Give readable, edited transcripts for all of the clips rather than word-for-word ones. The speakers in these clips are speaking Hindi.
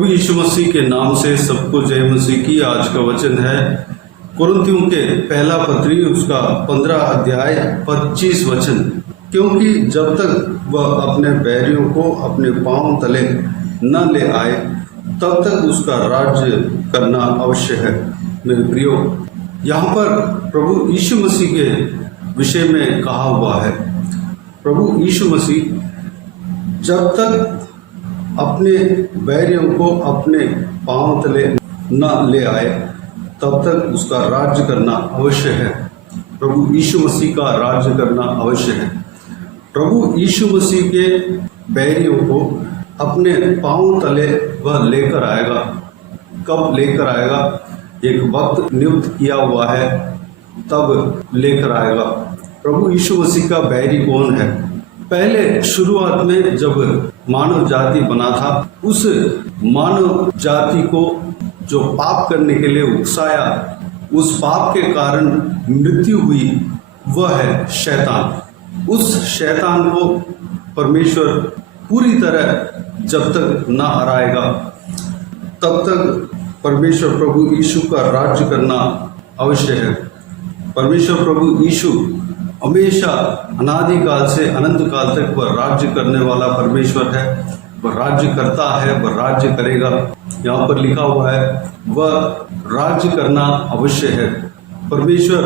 प्रभु यीशु मसीह के नाम से सबको जय मसीह की। आज का वचन है कुरिन्थियों के पहला पत्री उसका 15 अध्याय 25 वचन। क्योंकि जब तक वह अपने बैरियों को अपने पांव तले न ले आए तब तक उसका राज्य करना अवश्य है। मेरे प्रियो, यहाँ पर प्रभु यीशु मसीह के विषय में कहा हुआ है। प्रभु यीशु मसीह जब तक अपने बैरियों को अपने पांव तले न ले आए तब तक उसका राज्य करना अवश्य है। प्रभु यीशु मसीह का राज्य करना अवश्य है। प्रभु यीशु मसीह के बैरियों को अपने पांव तले वह लेकर आएगा। कब लेकर आएगा? एक वक्त नियुक्त किया हुआ है, तब लेकर आएगा। प्रभु यीशु मसीह का बैरी कौन है? पहले शुरुआत में जब मानव जाति बना था, उस मानव जाति को जो पाप करने के लिए उकसाया, उस पाप के कारण मृत्यु हुई, वह है शैतान। उस शैतान को परमेश्वर पूरी तरह जब तक न हराएगा तब तक परमेश्वर प्रभु यीशु का राज्य करना अवश्य है। परमेश्वर प्रभु यीशु हमेशा अनादि काल से अनंत काल तक वह राज्य करने वाला परमेश्वर है। वह राज्य करता है, वह राज्य करेगा। यहाँ पर लिखा हुआ है वह राज्य करना अवश्य है। परमेश्वर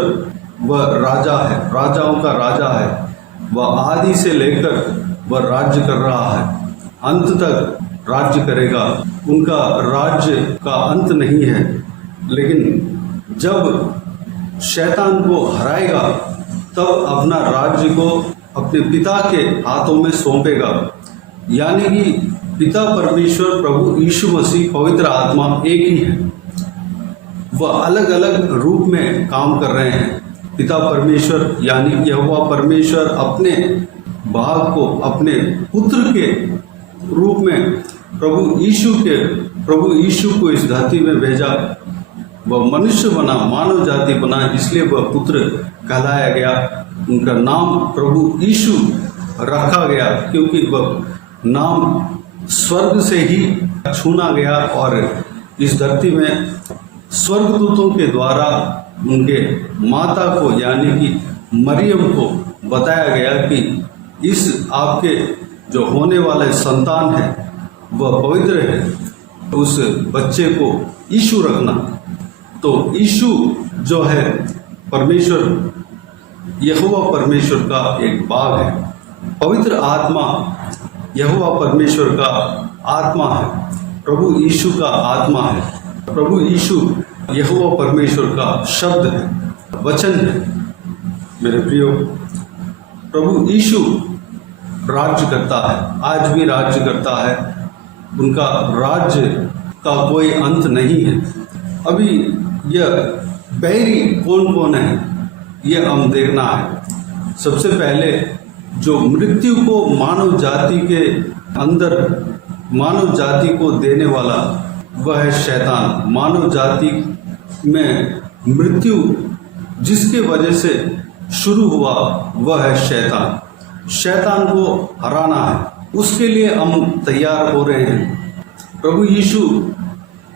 वह राजा है, राजाओं का राजा है। वह आदि से लेकर वह राज्य कर रहा है, अंत तक राज्य करेगा। उनका राज्य का अंत नहीं है। लेकिन जब शैतान को हराएगा तब अपना राज्य को अपने पिता के हाथों में सौंपेगा। यानी कि पिता परमेश्वर प्रभु यीशु मसीह पवित्र आत्मा एक ही है। वह अलग अलग रूप में काम कर रहे हैं। पिता परमेश्वर यानी यहोवा परमेश्वर अपने भाग को अपने पुत्र के रूप में प्रभु यीशु को इस धरती में भेजा। वह मनुष्य बना, मानव जाति बना, इसलिए वह पुत्र कहलाया गया। उनका नाम प्रभु यीशु रखा गया क्योंकि वह नाम स्वर्ग से ही छूना गया और इस धरती में स्वर्गदूतों के द्वारा उनके माता को यानी कि मरियम को बताया गया कि इस आपके जो होने वाले संतान है वह पवित्र है, उस बच्चे को यीशु रखना। तो यीशु जो है परमेश्वर, यहोवा परमेश्वर का एक भाग है। पवित्र आत्मा यहोवा परमेश्वर का आत्मा है, प्रभु यीशु का आत्मा है। प्रभु यीशु यहोवा परमेश्वर का शब्द है, वचन है। मेरे प्रियो, प्रभु यीशु राज्य करता है, आज भी राज्य करता है। उनका राज्य का कोई अंत नहीं है। अभी यह बैरी कौन कौन है यह हम देखना है। सबसे पहले जो मृत्यु को मानव जाति के अंदर मानव जाति को देने वाला वह है शैतान। मानव जाति में मृत्यु जिसके वजह से शुरू हुआ वह है शैतान। शैतान को हराना है, उसके लिए हम तैयार हो रहे हैं। प्रभु यीशु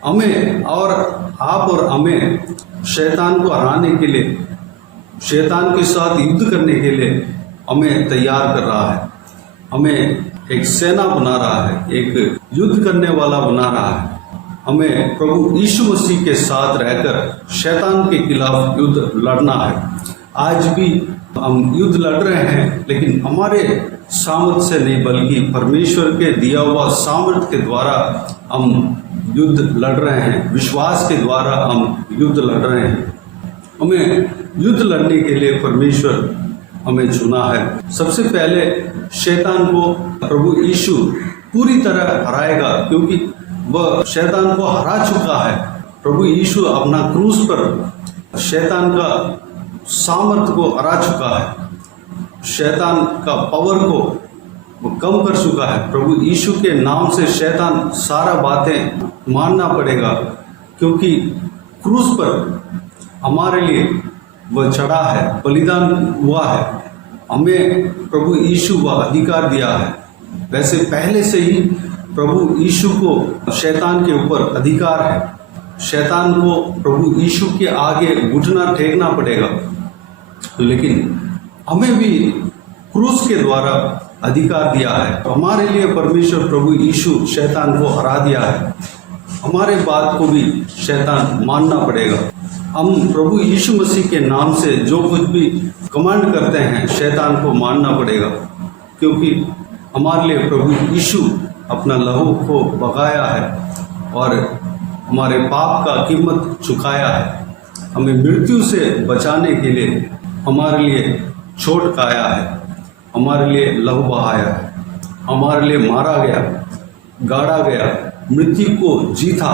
हमें और आप और हमें शैतान को हराने के लिए, शैतान के साथ युद्ध करने के लिए हमें तैयार कर रहा है। हमें एक सेना बना रहा है, एक युद्ध करने वाला बना रहा है। हमें प्रभु यीशु मसीह के साथ रहकर शैतान के खिलाफ युद्ध लड़ना है। आज भी हम युद्ध लड़ रहे हैं, लेकिन हमारे सामर्थ से नहीं बल्कि परमेश्वर के दिया हुआ सामर्थ के द्वारा हम युद्ध लड़ रहे हैं। विश्वास के द्वारा हम युद्ध लड़ रहे हैं। हमें युद्ध लड़ने के लिए परमेश्वर हमें चुना है। सबसे पहले शैतान को प्रभु यीशु पूरी तरह हराएगा क्योंकि वह शैतान को हरा चुका है। प्रभु यीशु अपना क्रूस पर शैतान का सामर्थ को हरा चुका है, शैतान का पावर को वो कम कर चुका है। प्रभु यीशु के नाम से शैतान सारा बातें मानना पड़ेगा क्योंकि क्रूस पर हमारे लिए वह चढ़ा है, बलिदान हुआ है। हमें प्रभु यीशु वह अधिकार दिया है। वैसे पहले से ही प्रभु यीशु को शैतान के ऊपर अधिकार है। शैतान को प्रभु यीशु के आगे घुटना टेकना पड़ेगा, लेकिन हमें भी क्रूस के द्वारा अधिकार दिया है। हमारे लिए परमेश्वर प्रभु यीशु शैतान को हरा दिया है। हमारे बात को भी शैतान मानना पड़ेगा। हम प्रभु यीशु मसीह के नाम से जो कुछ भी कमांड करते हैं शैतान को मानना पड़ेगा, क्योंकि हमारे लिए प्रभु यीशु अपना लहू को बगाया है और हमारे पाप का कीमत चुकाया है। हमें मृत्यु से बचाने के लिए हमारे लिए छोड़ खाया है, हमारे लिए लहू बहाया है, हमारे लिए मारा गया, गाड़ा गया, मृत्यु को जीता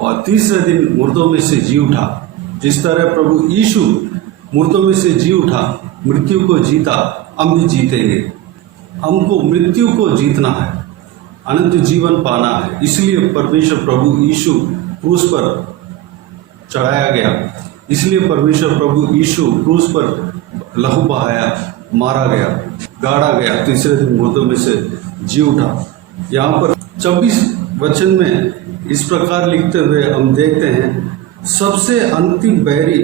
और तीसरे दिन मुर्दों में से जी उठा। जिस तरह प्रभु यीशु मुर्दों में से जी उठा, मृत्यु को जीता, हम भी जीतेंगे। हमको मृत्यु को जीतना है, अनंत जीवन पाना है। इसलिए परमेश्वर प्रभु यीशु क्रूस पर चढ़ाया गया, इसलिए परमेश्वर प्रभु यीशु क्रूस पर लहू बहाया, मारा गया, गाड़ा गया, तीसरे दिन मुर्दों में से जी उठा। यहाँ पर 26 वचन में इस प्रकार लिखते हुए हम देखते हैं, सबसे अंतिम बैरी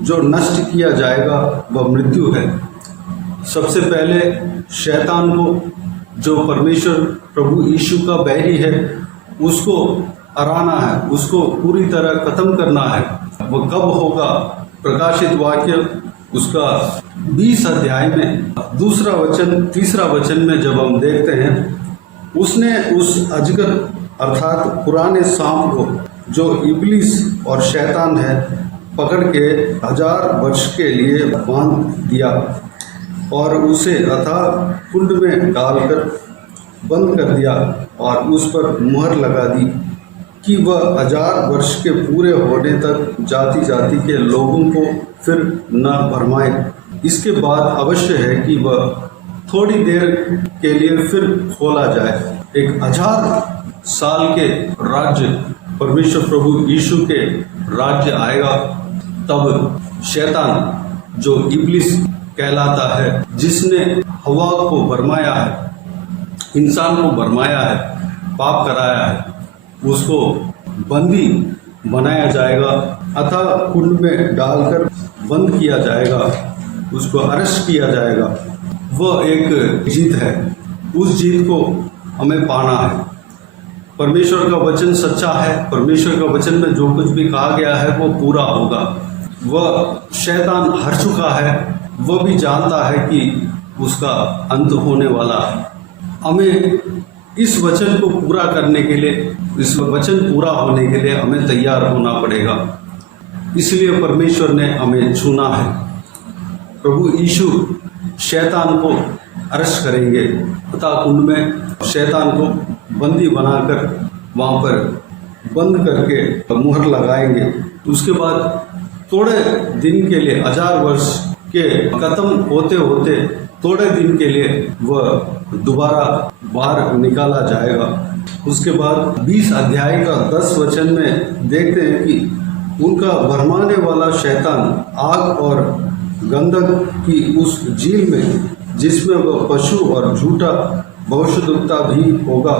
जो नष्ट किया जाएगा वह मृत्यु है। सबसे पहले शैतान को, जो परमेश्वर प्रभु यीशु का बैरी है, उसको हराना है, उसको पूरी तरह खत्म करना है। वह कब होगा? प्रकाशित वाक्य उसका 20 अध्याय में 2 वचन 3 वचन में जब हम देखते हैं, उसने उस अजगर अर्थात पुराने सांप को, जो इब्लिस और शैतान है, पकड़ के 1000 वर्ष के लिए बांध दिया और उसे अथाह कुंड में डालकर बंद कर दिया और उस पर मुहर लगा दी कि वह 1000 वर्ष के पूरे होने तक जाति जाति के लोगों को फिर न भरमाए। इसके बाद अवश्य है कि वह थोड़ी देर के लिए फिर खोला जाए। एक 1000 साल के राज्य, परमेश्वर प्रभु यीशु के राज्य आएगा। तब शैतान जो इब्लिस कहलाता है, जिसने हवा को भरमाया है, इंसान को भरमाया है, पाप कराया है, उसको बंदी बनाया जाएगा, अथवा कुंड में डालकर बंद किया जाएगा, उसको अरेस्ट किया जाएगा। वह एक जीत है, उस जीत को हमें पाना है। परमेश्वर का वचन सच्चा है, परमेश्वर का वचन में जो कुछ भी कहा गया है वो पूरा होगा। वह शैतान हार चुका है, वह भी जानता है कि उसका अंत होने वाला है। हमें इस वचन को पूरा करने के लिए, इस वचन पूरा होने के लिए हमें तैयार होना पड़ेगा। इसलिए परमेश्वर ने हमें चुना है। प्रभु यीशु शैतान को अरेस्ट करेंगे, अतः कुंड में शैतान को बंदी बनाकर वहाँ पर बंद करके मुहर लगाएंगे। उसके बाद थोड़े दिन के लिए, 1000 वर्ष के खत्म होते होते थोड़े दिन के लिए वह दोबारा बाहर निकाला जाएगा। उसके बाद 20 अध्याय का 10 वचन में देखते हैं कि उनका भरमाने वाला शैतान आग और गंधक की उस झील में, जिसमें वह पशु और झूठा भविष्यद्वक्ता भी होगा,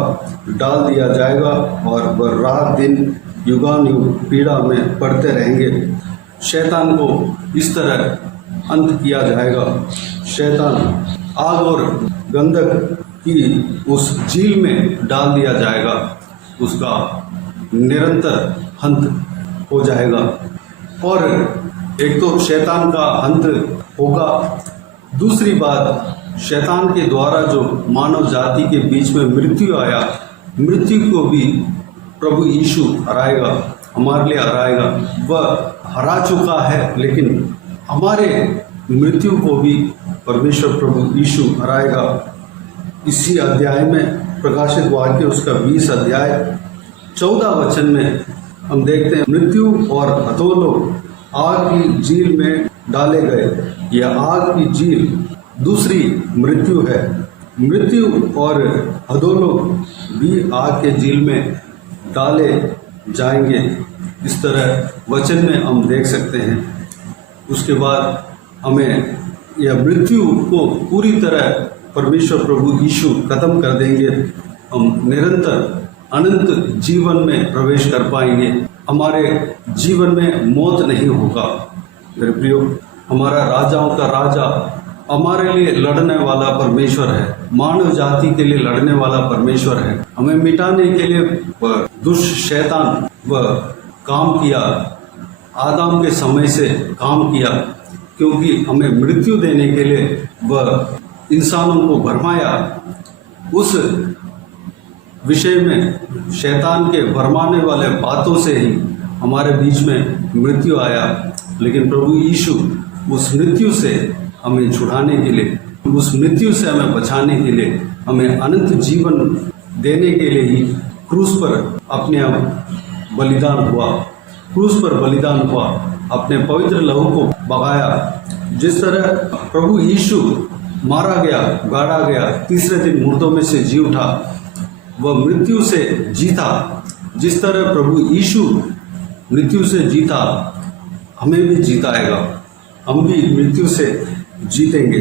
डाल दिया जाएगा और वह रात दिन युगानुयुग पीड़ा में पड़ते रहेंगे। शैतान को इस तरह अंत किया जाएगा। शैतान आग और गंधक की उस झील में डाल दिया जाएगा, उसका निरंतर अंत हो जाएगा। और एक तो शैतान का अंत होगा, दूसरी बात शैतान के द्वारा जो मानव जाति के बीच में मृत्यु आया, मृत्यु को भी प्रभु यीशु हराएगा, हमारे लिए हराएगा। वह हरा चुका है, लेकिन हमारे मृत्यु को भी परमेश्वर प्रभु यीशु हराएगा। इसी अध्याय में प्रकाशित वाक्य उसका 20 अध्याय 14 वचन में हम देखते हैं, मृत्यु और अधोलोक आग की झील में डाले गए। यह आग की झील दूसरी मृत्यु है। मृत्यु और अधोलोक भी आग के झील में डाले जाएंगे। इस तरह वचन में हम देख सकते हैं। उसके बाद हमें यह मृत्यु को पूरी तरह परमेश्वर प्रभु यीशु खत्म कर देंगे हम निरंतर अनंत जीवन में प्रवेश कर पाएंगे। हमारे जीवन में मौत नहीं होगा। मेरे प्रियो, हमारा राजाओं का राजा हमारे लिए लड़ने वाला परमेश्वर है, मानव जाति के लिए लड़ने वाला परमेश्वर है। हमें मिटाने के लिए वह दुष्ट शैतान वह काम किया, आदम के समय से काम किया, क्योंकि हमें मृत्यु देने के लिए वह इंसानों को भरमाया। उस विषय में शैतान के भरमाने वाले बातों से ही हमारे बीच में मृत्यु आया, लेकिन प्रभु यीशु उस मृत्यु से हमें छुड़ाने के लिए, उस मृत्यु से हमें बचाने के लिए, हमें अनंत जीवन देने के लिए ही क्रूस पर अपने आप बलिदान हुआ, क्रूस पर बलिदान हुआ, अपने पवित्र लहू को बहाया। जिस तरह प्रभु यीशु मारा गया, गाड़ा गया, तीसरे दिन मुर्दों में से जी उठा, वह मृत्यु से जीता। जिस तरह प्रभु यीशु मृत्यु से जीता, हमें भी जीताएगा, हम भी मृत्यु से जीतेंगे।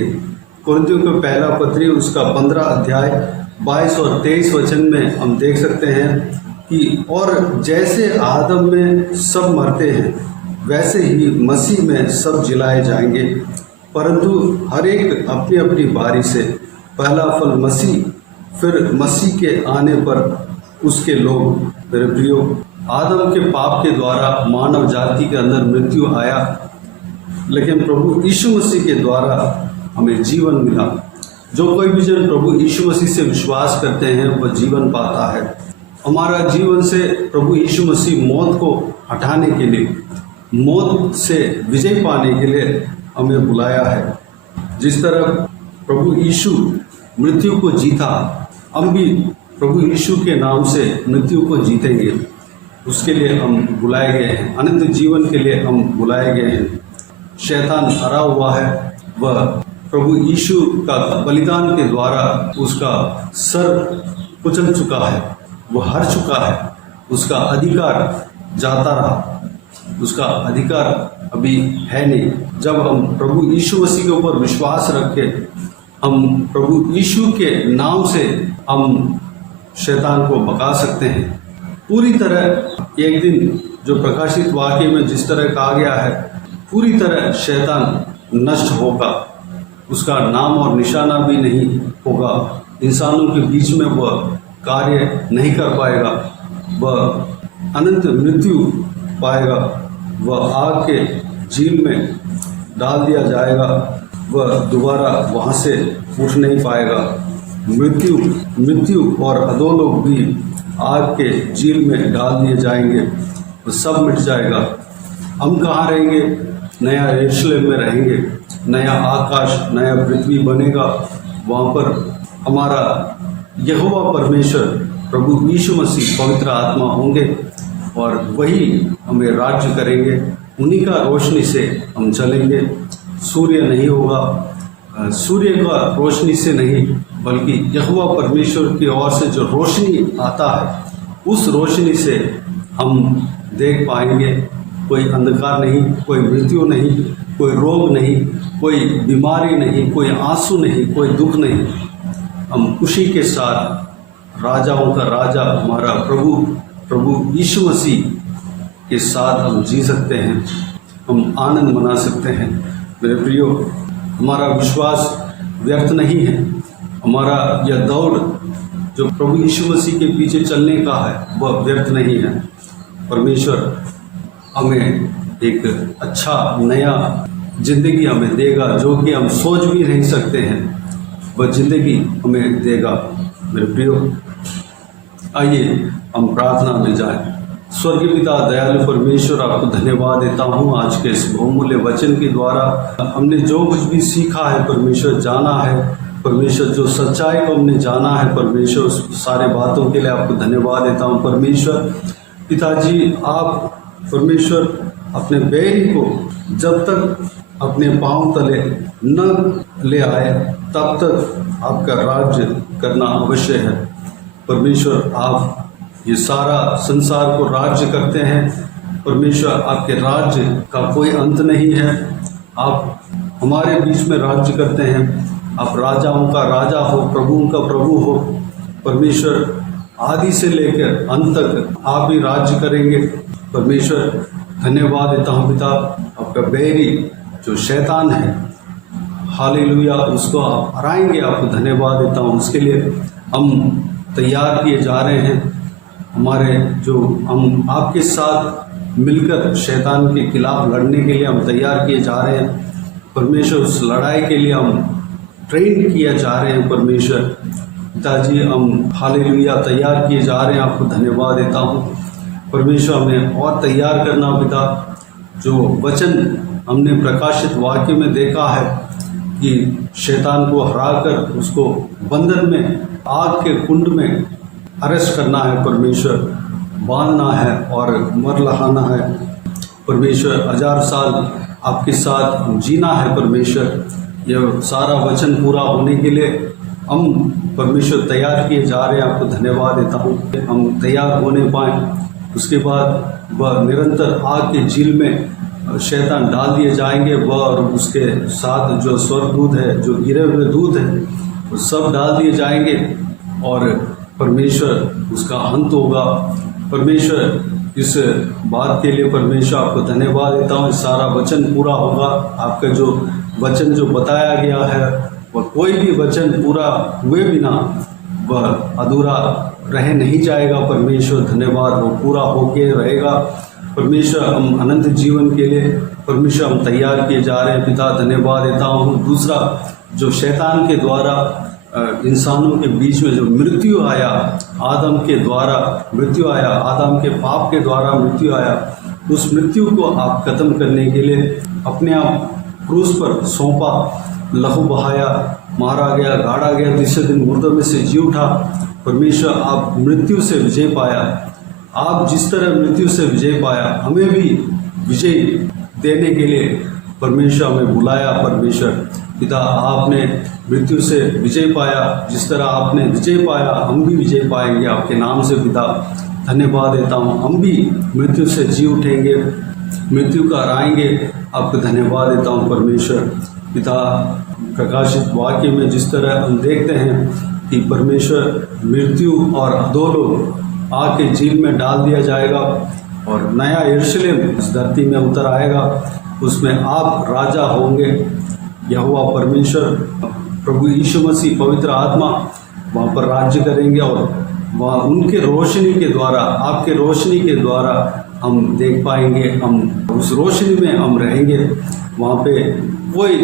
कुरिन्थियों का पहला पत्री उसका 15 अध्याय 22 और 23 वचन में हम देख सकते हैं कि और जैसे आदम में सब मरते हैं, वैसे ही मसीह में सब जिलाए जाएंगे, परंतु हर एक अपनी अपनी बारी से। पहला फल मसीह, फिर मसीह के आने पर उसके लोग। मेरे प्रियो, आदम के पाप के द्वारा मानव जाति के अंदर मृत्यु आया, लेकिन प्रभु यीशु मसीह के द्वारा हमें जीवन मिला। जो कोई भी जन प्रभु यीशु मसीह से विश्वास करते हैं वह जीवन पाता है। हमारा जीवन से प्रभु यीशु मसीह मौत को हटाने के लिए, मौत से विजय पाने के लिए हमें बुलाया है। जिस तरह प्रभु यीशु मृत्यु को जीता, हम भी प्रभु यीशु के नाम से मृत्यु को जीतेंगे। उसके लिए हम बुलाए गए हैं, अनंत जीवन के लिए हम बुलाए गए हैं। शैतान हरा हुआ है, वह प्रभु यीशु का बलिदान के द्वारा उसका सर कुचल चुका है, वह हार चुका है, उसका अधिकार जाता रहा, उसका अधिकार अभी है नहीं। जब हम प्रभु यीशु मसीह के ऊपर विश्वास रख के, हम प्रभु यीशु के नाम से हम शैतान को भगा सकते हैं पूरी तरह। एक दिन जो प्रकाशित वाक्य में जिस तरह कहा गया है, पूरी तरह शैतान नष्ट होगा, उसका नाम और निशाना भी नहीं होगा, इंसानों के बीच में वह कार्य नहीं कर पाएगा, वह अनंत मृत्यु पाएगा, वह आग के झील में डाल दिया जाएगा, वह दोबारा वहाँ से उठ नहीं पाएगा। मृत्यु और अधोलोक भी आग के झील में डाल दिए जाएंगे, वो सब मिट जाएगा। हम कहाँ रहेंगे? नया यरूशलेम में रहेंगे, नया आकाश, नया पृथ्वी बनेगा। वहाँ पर हमारा यहोवा परमेश्वर प्रभु यीशु मसीह पवित्र आत्मा होंगे और वही हमें राज्य करेंगे। उन्हीं का रोशनी से हम चलेंगे। सूर्य नहीं होगा, सूर्य का रोशनी से नहीं, बल्कि यहोवा परमेश्वर की ओर से जो रोशनी आता है, उस रोशनी से हम देख पाएंगे। कोई अंधकार नहीं, कोई मृत्यु नहीं, कोई रोग नहीं, कोई बीमारी नहीं, कोई आंसू नहीं, कोई दुख नहीं। हम खुशी के साथ राजाओं का राजा हमारा प्रभु यीशु मसीह के साथ हम जी सकते हैं, हम आनंद मना सकते हैं। मेरे प्रियो, हमारा विश्वास व्यर्थ नहीं है। हमारा यह दौड़ जो प्रभु यीशु मसीह के पीछे चलने का है, वह व्यर्थ नहीं है। परमेश्वर हमें एक अच्छा नया जिंदगी हमें देगा, जो कि हम सोच भी नहीं सकते हैं, वह जिंदगी हमें देगा। मेरे प्रियो, आइए हम प्रार्थना में जाएं। स्वर्गीय पिता दयालु परमेश्वर, आपको धन्यवाद देता हूँ आज के इस बहुमूल्य वचन के द्वारा। हमने जो कुछ भी सीखा है परमेश्वर, जाना है परमेश्वर, जो सच्चाई को हमने जाना है परमेश्वर, उस सारे बातों के लिए आपको धन्यवाद देता हूँ परमेश्वर। पिताजी, आप परमेश्वर अपने बैरी को जब तक अपने पांव तले न ले आए, तब तक आपका राज्य करना अवश्य है परमेश्वर। आप ये सारा संसार को राज्य करते हैं परमेश्वर, आपके राज्य का कोई अंत नहीं है। आप हमारे बीच में राज्य करते हैं, आप राजाओं का राजा हो, प्रभुओं का प्रभु हो परमेश्वर। आदि से लेकर अंत तक आप ही राज्य करेंगे। परमेश्वर धन्यवाद देता हूँ पिता, आपका बैरी जो शैतान है, हालेलुया, उसको आप हराएंगे। आपको धन्यवाद देता हूँ उसके लिए। हम तैयार किए जा रहे हैं, हमारे जो हम आपके साथ मिलकर शैतान के खिलाफ लड़ने के लिए हम तैयार किए जा रहे हैं। परमेश्वर उस लड़ाई के लिए हम ट्रेन किया जा रहे हैं। परमेश्वर पिताजी हम हालेलुया तैयार किए जा रहे हैं। आपको धन्यवाद देता हूँ परमेश्वर, हमें और तैयार करना पिता। जो वचन हमने प्रकाशित वाक्य में देखा है कि शैतान को हराकर उसको बंधन में, आग के कुंड में अरेस्ट करना है परमेश्वर, बांधना है और मर लहाना है परमेश्वर। 1000 साल आपके साथ जीना है परमेश्वर। यह सारा वचन पूरा होने के लिए हम परमेश्वर तैयार किए जा रहे हैं। आपको धन्यवाद देता हूँ हम तैयार होने पाएँ। उसके बाद वह निरंतर आग के झील में शैतान डाल दिए जाएंगे। वह और उसके साथ जो स्वर्गदूत है, जो गिरे हुए दूत हैं, वो सब डाल दिए जाएंगे और परमेश्वर उसका अंत होगा। परमेश्वर इस बात के लिए परमेश्वर आपको धन्यवाद देता हूँ। सारा वचन पूरा होगा। आपका जो वचन जो बताया गया है, वह कोई भी वचन पूरा हुए बिना वह अधूरा रह नहीं जाएगा। परमेश्वर धन्यवाद, वो पूरा होके रहेगा। परमेश्वर हम अनंत जीवन के लिए परमेश्वर हम तैयार किए जा रहे हैं पिता, धन्यवाद देता हूँ। दूसरा, जो शैतान के द्वारा इंसानों के बीच में जो मृत्यु आया, आदम के द्वारा मृत्यु आया, आदम के पाप के द्वारा मृत्यु आया, उस मृत्यु को आप खत्म करने के लिए अपने आप क्रूस पर सौंपा, लहू बहाया, मारा गया, गाड़ा गया, तीसरे दिन मुर्दों में से जी उठा। परमेश्वर आप मृत्यु से विजय पाया। आप जिस तरह मृत्यु से विजय पाया, हमें भी विजय देने के लिए परमेश्वर हमें बुलाया। परमेश्वर पिता, आपने मृत्यु से विजय पाया, जिस तरह आपने विजय पाया हम भी विजय पाएंगे आपके नाम से पिता। धन्यवाद देता हूँ, हम भी मृत्यु से जी उठेंगे, मृत्यु का हराएंगे। आपको धन्यवाद देता हूँ परमेश्वर पिता। प्रकाशित वाक्य में जिस तरह हम देखते हैं कि परमेश्वर मृत्यु और अधोलोक आग के झील में डाल दिया जाएगा और नया यरूशलेम इस धरती में उतर आएगा, उसमें आप राजा होंगे। यहोवा परमेश्वर प्रभु यीशु मसीह पवित्र आत्मा वहाँ पर राज्य करेंगे और वहाँ उनके रोशनी के द्वारा, आपके रोशनी के द्वारा हम देख पाएंगे, हम उस रोशनी में हम रहेंगे। वहाँ पे कोई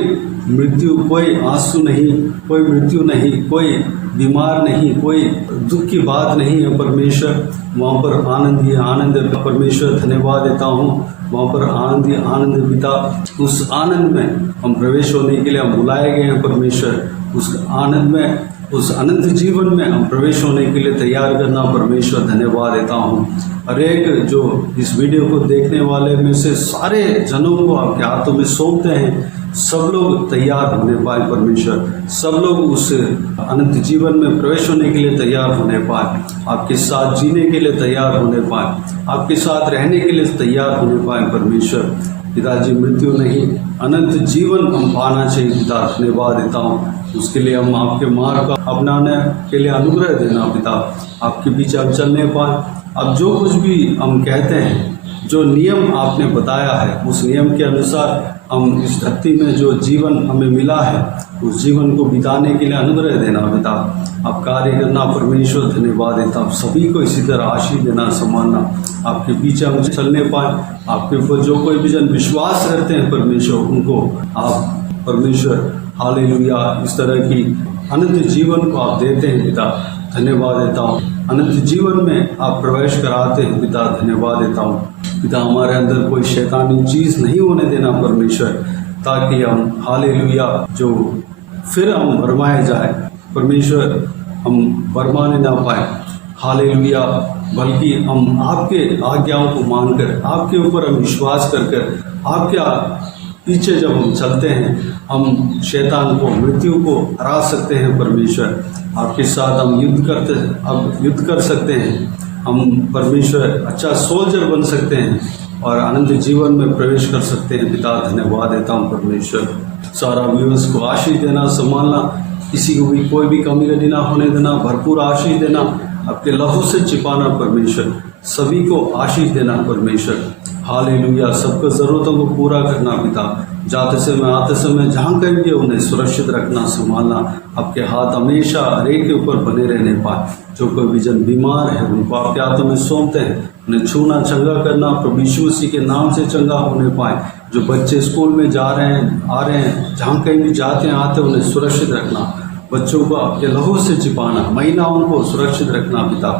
मृत्यु, कोई आंसू नहीं, कोई मृत्यु नहीं, कोई बीमार नहीं, कोई दुख की बात नहीं है परमेश्वर। वहाँ पर आनंद ही आनंद है परमेश्वर। धन्यवाद देता हूँ, वहाँ पर आनंद ही आनंद पिता। उस आनंद में हम प्रवेश होने के लिए हम बुलाए गए हैं परमेश्वर। उस आनंद में, उस अनंत जीवन में हम प्रवेश होने के लिए तैयार करना परमेश्वर। धन्यवाद देता हूँ। हर एक जो इस वीडियो को देखने वाले में से सारे जनों को आपके हाथों में सौंपते हैं, सब लोग तैयार होने पाए परमेश्वर, सब लोग उस अनंत जीवन में प्रवेश होने के लिए तैयार होने पाए, आपके साथ जीने के लिए तैयार होने पाए, आपके साथ रहने के लिए तैयार होने पाए परमेश्वर। पिताजी, मृत्यु नहीं, अनंत जीवन हम पाना चाहिए पिता। धन्यवाद देता हूँ, उसके लिए हम आपके मार्ग का अपनाने के लिए अनुग्रह देना पिता। आपके पीछे हम चलने पाए। अब जो कुछ भी हम कहते हैं, जो नियम आपने बताया है, उस नियम के अनुसार हम इस धरती में जो जीवन हमें मिला है, उस जीवन को बिताने के लिए अनुग्रह देना पिता। आप कार्य करना परमेश्वर। धन्यवाद देता हूँ, सभी को इसी तरह आशीष देना, संभालना। आपके पीछे हम चलने पाए। आपके ऊपर जो कोई भी जन विश्वास करते हैं परमेश्वर, उनको आप परमेश्वर हालेलुया इस तरह की अनंत जीवन को आप देते हैं पिता। धन्यवाद देता हूँ, अनंत जीवन में आप प्रवेश कराते हैं पिता। धन्यवाद देता हूँ पिता, हमारे अंदर कोई शैतानी चीज़ नहीं होने देना परमेश्वर, ताकि हम हालेलुया जो फिर हम भरमाए जाए परमेश्वर, हम भरमाने ना पाए हालेलुया, बल्कि हम आपके आज्ञाओं को मानकर, आपके ऊपर हम विश्वास कर आपके पीछे जब हम चलते हैं, हम शैतान को, मृत्यु को हरा सकते हैं परमेश्वर। आपके साथ हम युद्ध कर सकते हैं। हम परमेश्वर अच्छा सोल्जर बन सकते हैं और अनंत जीवन में प्रवेश कर सकते हैं पिता। धन्यवाद देता हूँ परमेश्वर। सारा व्यूअर्स को आशीष देना, संभालना, किसी को भी कोई भी कमी कड़ी ना होने देना, भरपूर आशीष देना। आपके लहू से छिपाना परमेश्वर, सभी को आशीष देना परमेश्वर। हालेलुया। सबको ज़रूरतों को पूरा करना पिता, जाते समय आते समय जहाँ कहीं भी उन्हें सुरक्षित रखना, संभालना। आपके हाथ हमेशा हर एक के ऊपर बने रहने पाए। जो कोई भी जन बीमार है उनको आपके हाथों में सौंपते हैं, उन्हें छूना, चंगा करना, प्रभु यीशु मसीह के नाम से चंगा होने पाए। जो बच्चे स्कूल में जा रहे हैं, आ रहे हैं, जहाँ कहीं भी जाते हैं आते हैं, उन्हें सुरक्षित रखना। बच्चों को आपके लहू से छिपाना, महिलाओं को सुरक्षित रखना पिता,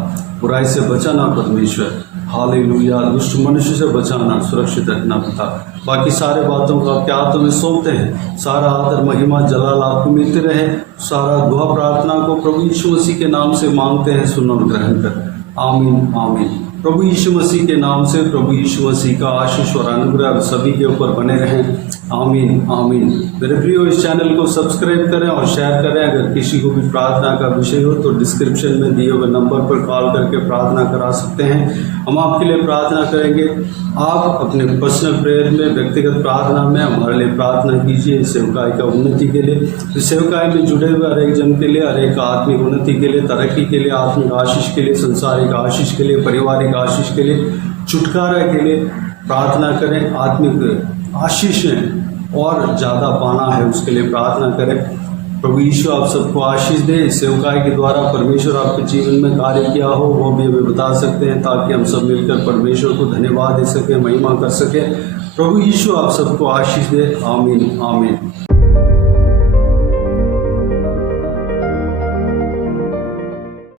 बुराई से बचाना परमेश्वर। हालेलुया। दुष्ट मनुष्य से बचाना, सुरक्षित रखना पिता। बाकी सारे बातों को आपके हाथों में सौंपते हैं। सारा आदर, महिमा, जलाल आपको मिलते रहे। सारा दुआ प्रार्थना को प्रभु यीशु मसीह के नाम से मांगते हैं, सुन और ग्रहण कर। आमीन आमीन। प्रभु यीशु मसीह के नाम से प्रभु यीशु मसीह का आशीष और अनुग्रह सभी के ऊपर बने रहें। आमीन आमीन। मेरे प्रियो, इस चैनल को सब्सक्राइब करें और शेयर करें। अगर किसी को भी प्रार्थना का विषय हो तो डिस्क्रिप्शन में दिए हुए नंबर पर कॉल करके प्रार्थना करा सकते हैं। हम आपके लिए प्रार्थना करेंगे। आप अपने पर्सनल प्रेयर में, व्यक्तिगत प्रार्थना में हमारे लिए प्रार्थना कीजिए, सेवकाई का उन्नति के लिए, इस सेवकाई में जुड़े हुए हर एक जन के लिए, हर एक आत्मिक उन्नति के लिए, तरक्की के लिए, आत्मिक आशीष के लिए, संसारिक आशीष के लिए, पारिवारिक आशीष के लिए, छुटकारा के लिए प्रार्थना करें। आत्मिक आशीष और ज़्यादा पाना है, उसके लिए प्रार्थना करें। प्रभु यीशु आप सबको आशीष दे। इस सेवकाई के द्वारा परमेश्वर आपके जीवन में कार्य किया हो वो भी हमें बता सकते हैं, ताकि हम सब मिलकर परमेश्वर को धन्यवाद दे सकें, महिमा कर सकें। प्रभु यीशु आप सबको आशीष दे। आमीन आमीन।